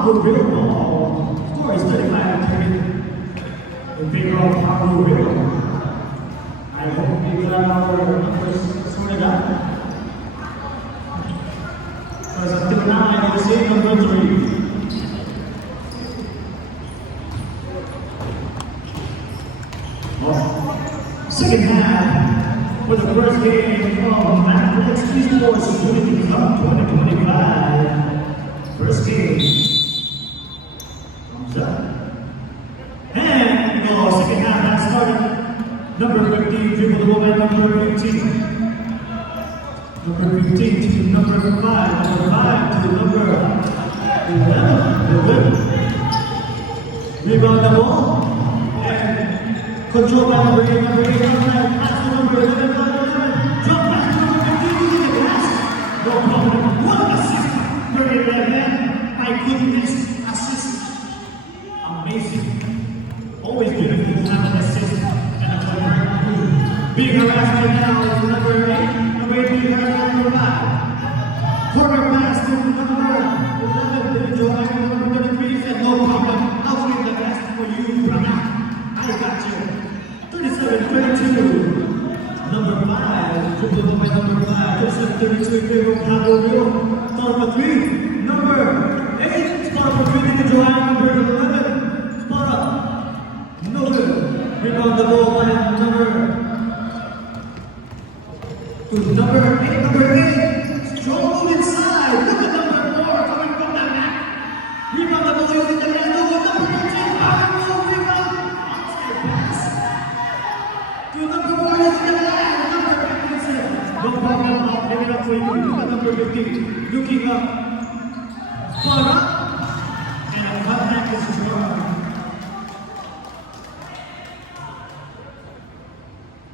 Pablo Villalobos. Score is 35 carried in favor of Pablo Villalobos. I hope you got our numbers sorted out. Because until now, I will say number 3. Second half for the first game of Athletics Esports Unity Cup 2025. First game. Thumbs up. And the second half has started. Number 15 dribbled away number 15. Number 15 to number 5. Number 5 to number 11. Rebound the ball. Control by number 8, number 8, pass to number 11, number 11, drop back to number 15, to the glass. No problem, one assist, very bad man, my goodness, assist, amazing, always beautiful to have an assist, and a corner. Being harassed right now is number 8, number 8 being harassed number 5. Corner pass to number 11, Joe, number 33, said no problem, I'll bring the best for you, brother, I got you. 37-32. Number 5, dribbled by number 5. 37-32 in favor of Pablo Villalobos. Spot for 3. Number 8. Spot for 3 to Joanne. Number 11. Spot up. No good. Rebound the ball by number 8. Number 8. Strong move inside. Look at number 4 coming from the back. Rebound the ball using the hand over number 13. Pablo rebound. Outside pass. To number 1 is the line, number 57. No problem, I'll give it up for you. Look at number 15, looking up. Spot up. And contact is strong.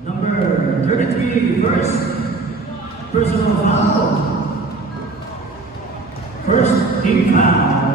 Number 33, first personal foul. First team foul.